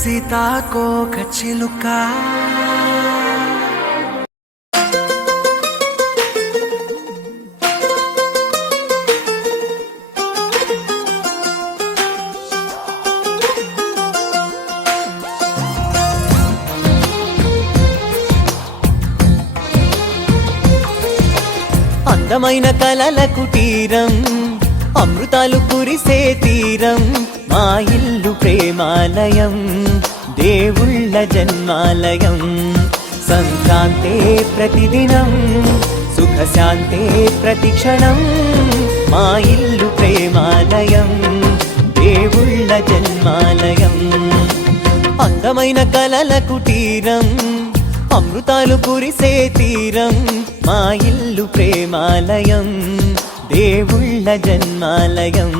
సీతాకోక చిలుక అందమైన కలల కుటీరం అమృతాలు కురిసే తీరం మా ఇల్లు ప్రేమాలయం దేవుళ్ళ జన్మాలయం సంక్రాంతే ప్రతిదినం సుఖశాంతే ప్రతిక్షణం మా ఇల్లు ప్రేమాలయం దేవుళ్ళ జన్మాలయం అందమైన కలల కుటీరం అమృతాలు కురిసే తీరం మా ఇల్లు ప్రేమాలయం దేవుళ్ళ జన్మాలయం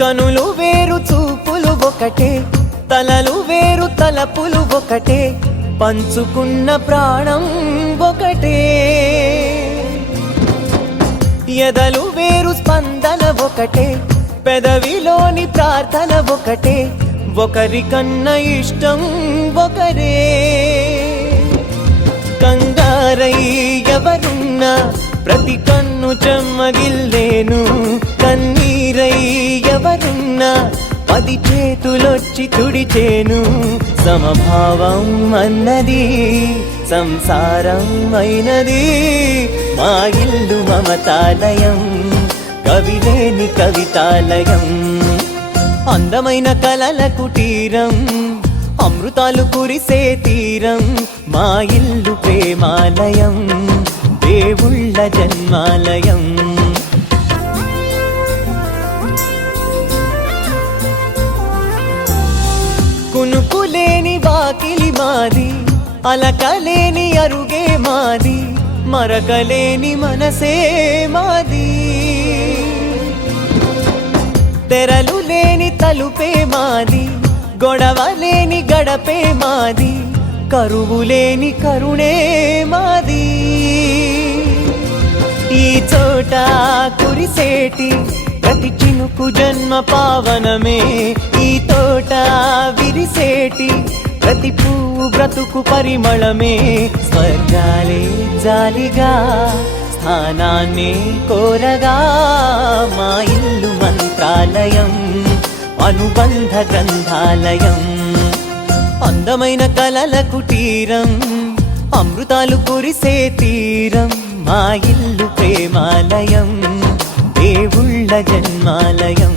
కనులు వేరు చూపులు ఒకటే తలలు వేరు తలపులు ఒకటే పంచుకున్న ప్రాణం ఒకటే ఎదలు వేరు స్పందన ఒకటే పెదవిలోని ప్రార్థన ఒకటే ఒకరికన్నా ఇష్టం ఒకరే కంగారై ఎవరున్నా ప్రతి కన్ను చెమ్మగిల్లేను కన్నీరై ఎవరున్నా 10 చేతులొచ్చి తుడిచేను సమభావం అన్నది సంసారం అయినది మా ఇల్లు మమతాలయం కవిలేని కవితాలయం అందమైన కలల కుటీరం అమృతాలు కురిసే తీరం మా ఇల్లు ప్రేమాలయం దేవుళ్ళ జన్మాలయం కునుకులేని వాకిలి మాది అలకలేని అరుగే మాది మరకలేని మనసే మాది తెరలు లేని తలుపే మాది గొడవలేని గడపే మాది కరువులేని కరుణే మాది ఈ చోట కురిసేటి ప్రతి చినుకు జన్మ పావనమే ఈ తోట విరిసేటి ప్రతి పువ్వు బ్రతుకు పరిమళమే స్వర్గాలే జాలిగా స్థానాన్ని కోరగా మా ఇల్లు మంత్రాలయం అనుబంధ గ్రంథాలయం అందమైన కలల కుటీరం అమృతాలు కురిసే తీరం మా ఇల్లు ప్రేమాలయం దేవుళ్ళ జన్మాలయం